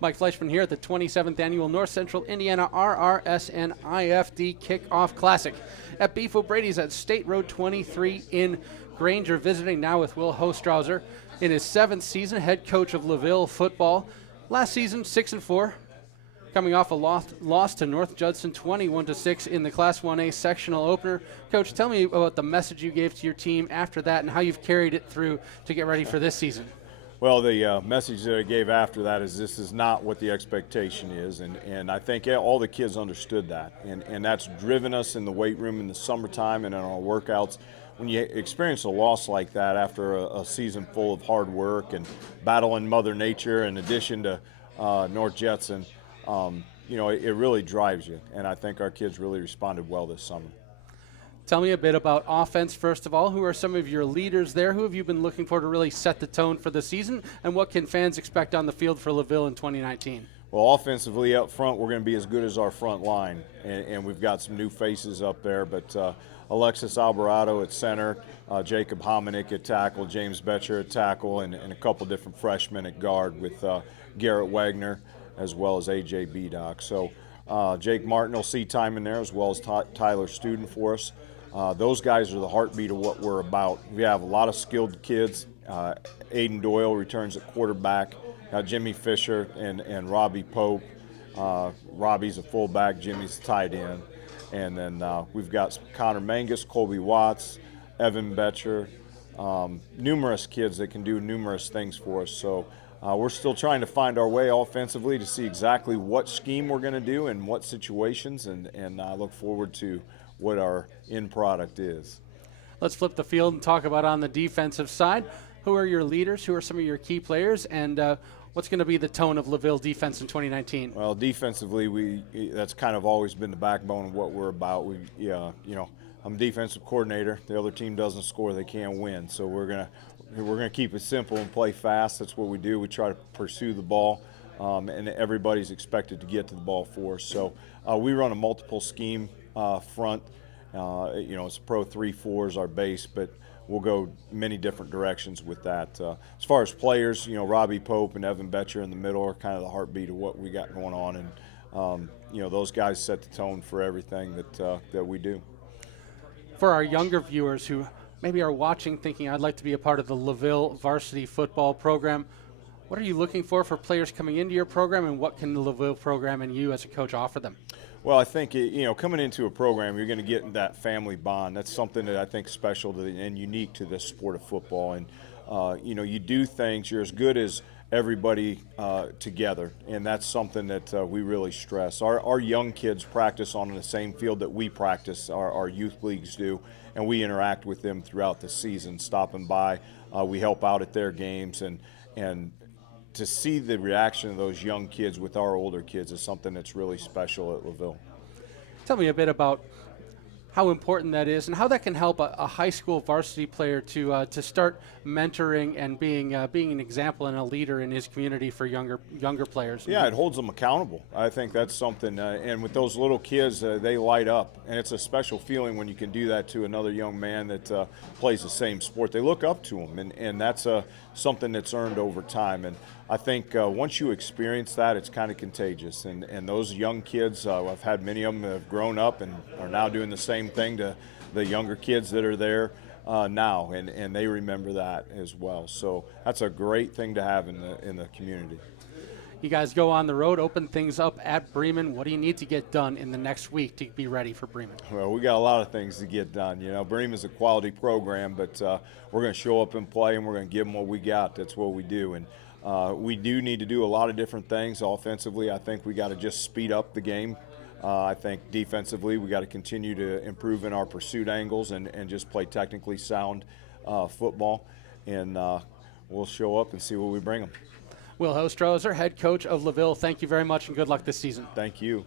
Mike Fleischman here at the 27th Annual North Central Indiana RRSN IFD Kickoff Classic at Beef O'Brady's at State Road 23 in Granger, visiting now with Will Hostrawser in his 7th season, head coach of LaVille football. Last season, 6-4, coming off a loss to North Judson 21-6 in the Class 1A sectional opener. Coach, tell me about the message you gave to your team after that and how you've carried it through to get ready for this season. Well, the message that I gave after that is this is not what the expectation is, and I think all the kids understood that, and that's driven us in the weight room in the summertime and in our workouts. When you experience a loss like that after a season full of hard work and battling Mother Nature in addition to North Judson, it really drives you, and I think our kids really responded well this summer. Tell me a bit about offense, first of all. Who are some of your leaders there? Who have you been looking for to really set the tone for the season? And what can fans expect on the field for LaVille in 2019? Well, offensively up front, we're going to be as good as our front line. And we've got some new faces up there. But Alexis Alvarado at center, Jacob Hominick at tackle, James Betcher at tackle, and a couple different freshmen at guard with Garrett Wagner as well as A.J. Bedock. So Jake Martin will see time in there as well as Tyler Student for us. Those guys are the heartbeat of what we're about. We have a lot of skilled kids. Aiden Doyle returns at quarterback. Jimmy Fisher and Robbie Pope. Robbie's a fullback. Jimmy's a tight end. And then we've got Connor Mangus, Colby Watts, Evan Betcher, numerous kids that can do numerous things for us. So we're still trying to find our way offensively to see exactly what scheme we're going to do and what situations, and I look forward to what our end product is. Let's flip the field and talk about on the defensive side. Who are your leaders? Who are some of your key players? And what's going to be the tone of LaVille defense in 2019? Well, defensively, that's kind of always been the backbone of what we're about. I'm a defensive coordinator. The other team doesn't score, they can't win. So we're gonna keep it simple and play fast. That's what we do. We try to pursue the ball, and everybody's expected to get to the ball for us. So we run a multiple scheme front. It's Pro 3-4 is our base, but we'll go many different directions with that. As far as players, Robbie Pope and Evan Betcher in the middle are kind of the heartbeat of what we got going on, and those guys set the tone for everything that we do. For our younger viewers who maybe are watching thinking, I'd like to be a part of the LaVille varsity football program, what are you looking for players coming into your program, and what can the LaVille program and you as a coach offer them? Well, I think, coming into a program, you're going to get that family bond. That's something that I think is special and unique to this sport of football. And, you do things, you're as good as everybody together, and that's something that we really stress. Our young kids practice on the same field that we practice, our youth leagues do, and we interact with them throughout the season, stopping by. We help out at their games, and to see the reaction of those young kids with our older kids is something that's really special at LaVille. Tell me a bit about how important that is and how that can help a high school varsity player to start mentoring and being an example and a leader in his community for younger players. Yeah, it holds them accountable. I think that's something, and with those little kids, they light up, and it's a special feeling when you can do that to another young man that plays the same sport. They look up to him, and that's something that's earned over time. And I think once you experience that, it's kind of contagious. And those young kids, I've had many of them that have grown up and are now doing the same thing to the younger kids that are there now, and they remember that as well. So that's a great thing to have in the community. You guys go on the road, open things up at Bremen. What do you need to get done in the next week to be ready for Bremen? Well, we got a lot of things to get done. Bremen's a quality program, but we're going to show up and play, and we're going to give them what we got. That's what we do. And we do need to do a lot of different things offensively. I think we got to just speed up the game. I think defensively we got to continue to improve in our pursuit angles and just play technically sound football. And we'll show up and see what we bring them. Will Hostrawser, head coach of LaVille, thank you very much and good luck this season. Thank you.